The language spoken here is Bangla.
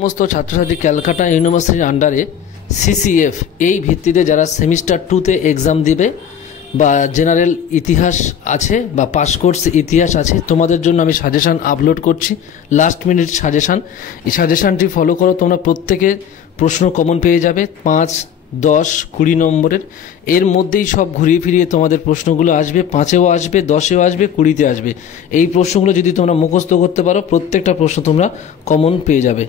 সমস্ত ছাত্রছাত্রী ক্যালকাটা ইউনিভার্সিটির আন্ডারে সিসিএফ এই ভিত্তিতে যারা সেমিস্টার 2তে এক্সাম দিবে বা জেনারেল ইতিহাস আছে বা পাস কোর্স ইতিহাস আছে, তোমাদের জন্য আমি সাজেশান আপলোড করছি। লাস্ট মিনিট সাজেশান, এই সাজেশানটি ফলো করো, তোমরা প্রত্যেকে প্রশ্ন কমন পেয়ে যাবে 5, 10, 20 নম্বরের। এর মধ্যেই সব ঘুরিয়ে ফিরিয়ে তোমাদের প্রশ্নগুলো আসবে, 5এও আসবে, 10এও আসবে, 20তে আসবে। এই প্রশ্নগুলো যদি তোমরা মুখস্থ করতে পারো, প্রত্যেকটা প্রশ্ন তোমরা কমন পেয়ে যাবে।